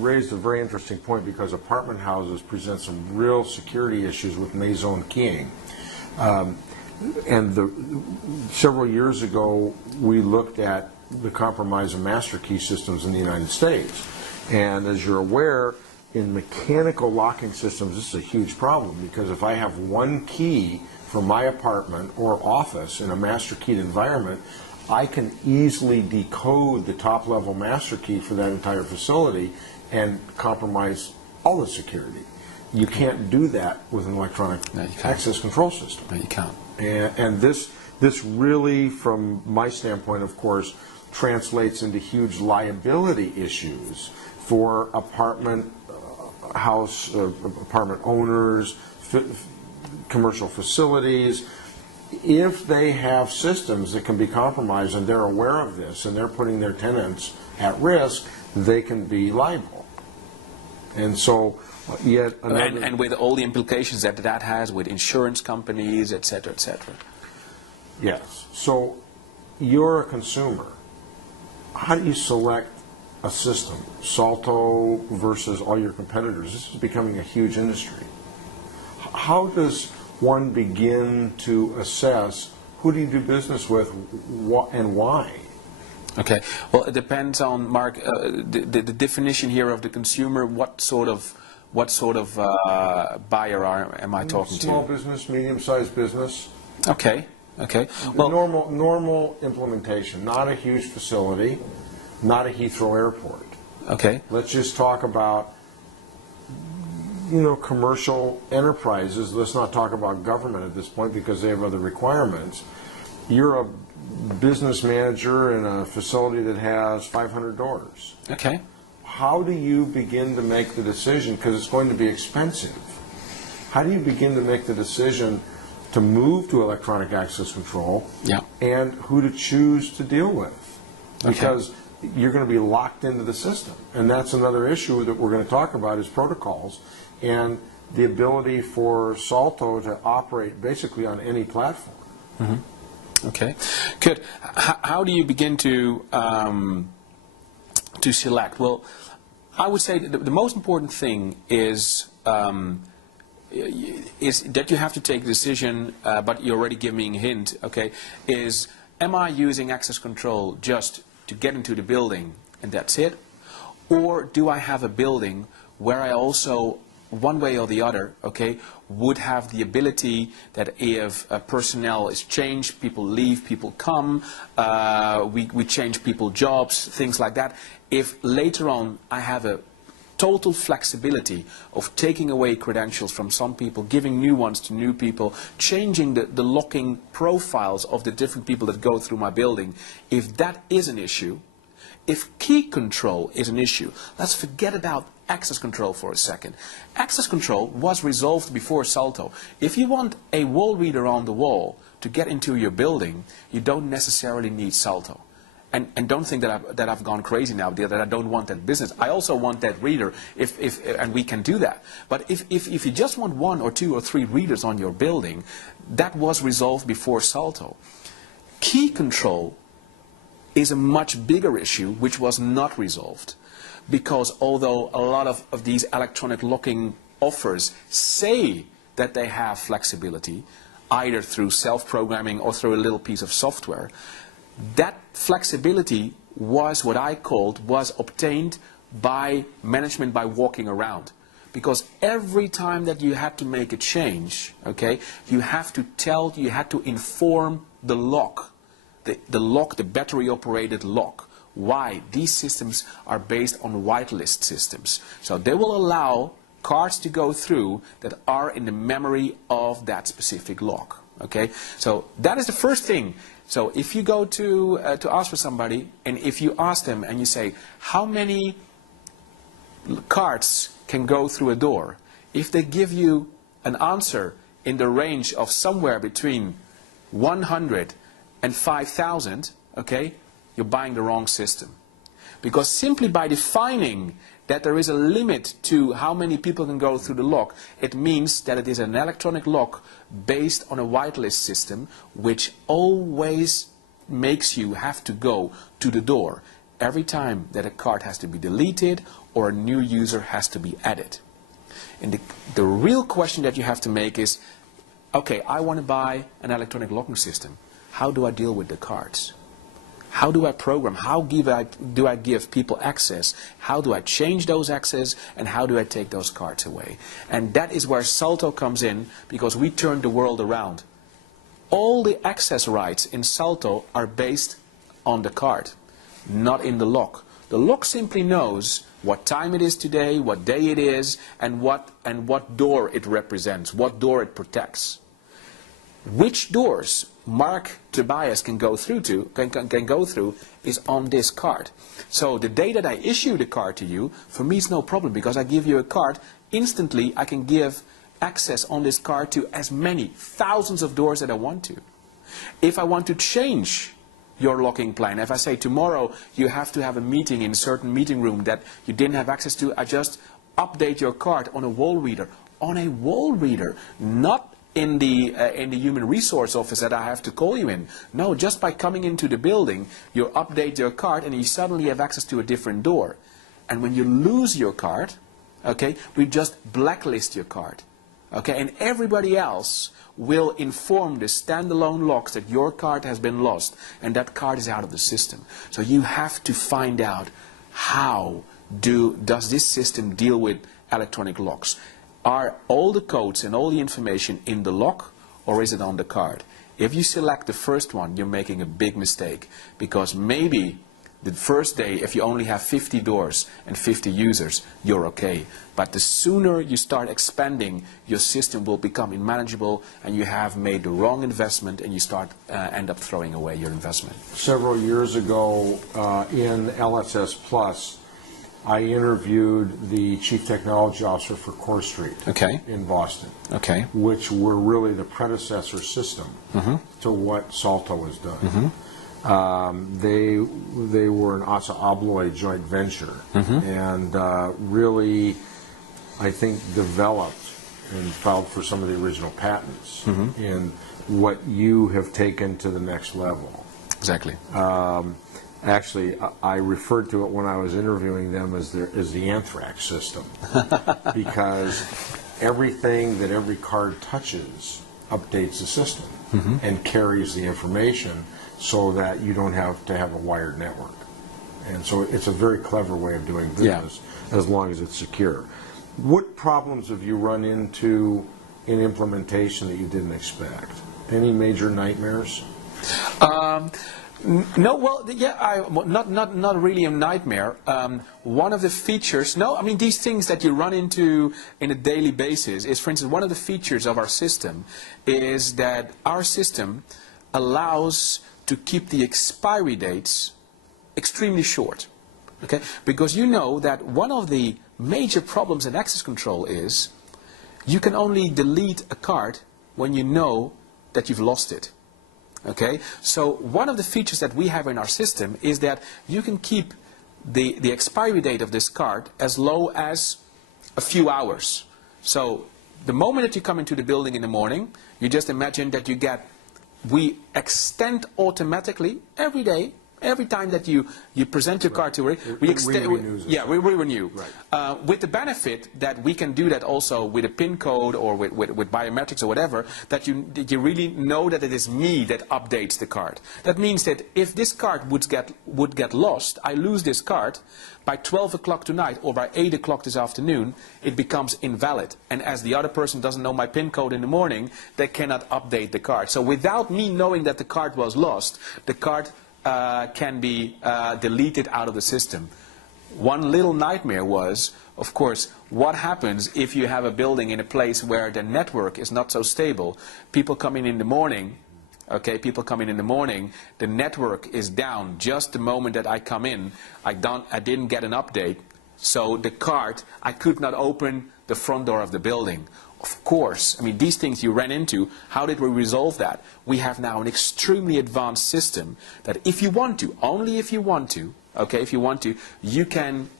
raised a very interesting point because apartment houses present some real security issues with maison keying. Several years ago, we looked at the compromise of master key systems in the United States. And as you're aware, in mechanical locking systems, this is a huge problem because if I have one key for my apartment or office in a master keyed environment, I can easily decode the top-level master key for that entire facility and compromise all the security. You can't do that with an electronic access control system. No, you can't. And this really, from my standpoint, of course, translates into huge liability issues for apartment owners, commercial facilities. If they have systems that can be compromised and they're aware of this and they're putting their tenants at risk, they can be liable. And so yet another... And with all the implications that that has with insurance companies, et cetera, et cetera. Yes. So you're a consumer. How do you select a system, Salto versus all your competitors? This is becoming a huge industry. How does one begin to assess who do you do business with and why? Okay. Well, it depends on, Mark, the definition here of the consumer. What sort of buyer am I talking to? Small business, medium-sized business. Okay. Okay. Well, normal implementation, not a huge facility, not a Heathrow Airport. Okay. Let's just talk about commercial enterprises. Let's not talk about government at this point because they have other requirements. You're a business manager in a facility that has 500 doors. Okay. How do you begin to make the decision, because it's going to be expensive, how do you begin to make the decision to move to electronic access control and who to choose to deal with? Because you're going to be locked into the system. And that's another issue that we're going to talk about is protocols and the ability for Salto to operate basically on any platform. Mm-hmm. Okay, good. How do you begin to select? Well, I would say the most important thing is that you have to take a decision, but you already give me a hint, okay, is am I using access control just to get into the building and that's it? Or do I have a building where I also, one way or the other, okay, would have the ability that if personnel is changed, people leave, people come, we change people's jobs, things like that. If later on I have a total flexibility of taking away credentials from some people, giving new ones to new people, changing the locking profiles of the different people that go through my building, if that is an issue, if key control is an issue, let's forget about access control for a second. Access control was resolved before Salto. If you want a wall reader on the wall to get into your building, you don't necessarily need Salto. And don't think that I've gone crazy now, that I don't want that business. I also want that reader, and we can do that. But if you just want 1 or 2 or 3 readers on your building, that was resolved before Salto. Key control is a much bigger issue, which was not resolved. Because although a lot of these electronic locking offers say that they have flexibility, either through self-programming or through a little piece of software, that flexibility was what I called, was obtained by management by walking around. Because every time that you had to make a change, okay, you had to inform the lock, the battery-operated lock. Why? These systems are based on whitelist systems. So they will allow cards to go through that are in the memory of that specific lock. Okay, so that is the first thing. So if you go to ask for somebody, and if you ask them and you say, how many cards can go through a door? If they give you an answer in the range of somewhere between 100 and 5,000, okay, you're buying the wrong system. Because simply by defining that there is a limit to how many people can go through the lock, it means that it is an electronic lock based on a whitelist system, which always makes you have to go to the door. every time that a card has to be deleted or a new user has to be added. And the real question that you have to make is, okay, I want to buy an electronic locking system. How do I deal with the cards? How do I program? How do I give people access? How do I change those access? And how do I take those cards away? And that is where Salto comes in, because we turned the world around. All the access rights in Salto are based on the card, not in the lock. The lock simply knows what time it is today, what day it is, and what door it represents, what door it protects. Which doors Marc Tobias can go through is on this card. So the day that I issue the card to you, for me it's no problem, because I give you a card, instantly I can give access on this card to as many thousands of doors that I want to. If I want to change your locking plan, if I say tomorrow you have to have a meeting in a certain meeting room that you didn't have access to, I just update your card on a wall reader. On a wall reader, not in the human resource office that I have to call you in. No, just by coming into the building, you update your card and you suddenly have access to a different door. And when you lose your card, okay, we just blacklist your card. Okay, and everybody else will inform the standalone locks that your card has been lost and that card is out of the system. So you have to find out how does this system deal with electronic locks. Are all the codes and all the information in the lock, or is it on the card? If you select the first one, you're making a big mistake, because maybe the first day, if you only have 50 doors and 50 users, you're okay. But the sooner you start expanding, your system will become unmanageable, and you have made the wrong investment, and you end up throwing away your investment. Several years ago in LSS Plus, I interviewed the Chief Technology Officer for Core Street in Boston, which were really the predecessor system to what Salto has done. They were an Assa Abloy joint venture, and really, I think, developed and filed for some of the original patents in what you have taken to the next level. Exactly. Actually, I referred to it when I was interviewing them as the anthrax system, because everything that every card touches updates the system and carries the information so that you don't have to have a wired network. And so it's a very clever way of doing business, as long as it's secure. What problems have you run into in implementation that you didn't expect? Any major nightmares? No, well, yeah, not really a nightmare. One of the features, these things that you run into in a daily basis is, for instance, one of the features of our system is that our system allows to keep the expiry dates extremely short. Okay? Because you know that one of the major problems in access control is you can only delete a card when you know that you've lost it. Okay, so one of the features that we have in our system is that you can keep the expiry date of this card as low as a few hours. So the moment that you come into the building in the morning, you just imagine that we extend automatically every day. Every time that you present your card to it, we extend. We renew. Right. With the benefit that we can do that also with a PIN code or with biometrics or whatever, that you really know that it is me that updates the card. That means that if this card would get lost, I lose this card, by 12 o'clock tonight or by 8 o'clock this afternoon, it becomes invalid. And as the other person doesn't know my PIN code in the morning, they cannot update the card. So without me knowing that the card was lost, the card can be deleted out of the system. One little nightmare was, of course, what happens if you have a building in a place where the network is not so stable. People come in the morning, the network is down just the moment that I come in. I didn't get an update, so the card, I could not open the front door of the building. Of course, these things you ran into, how did we resolve that? We have now an extremely advanced system that if you want to, only if you want to, you can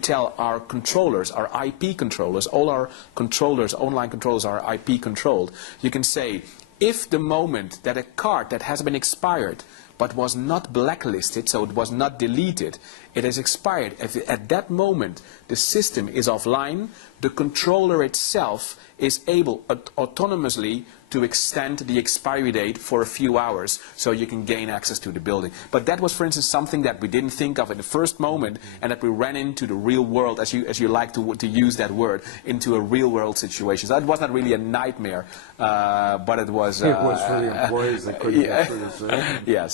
tell our controllers, our IP controllers, all our controllers, online controllers are IP controlled. You can say, if the moment that a card that has been expired but was not blacklisted, so it was not deleted, it has expired. At that moment, the system is offline, the controller itself is able autonomously to extend the expiry date for a few hours so you can gain access to the building. But that was, for instance, something that we didn't think of in the first moment, and that we ran into the real world, as you like to use that word, into a real world situation. So that was not really a nightmare, but it was... It was for the employees that couldn't get through this. Yes.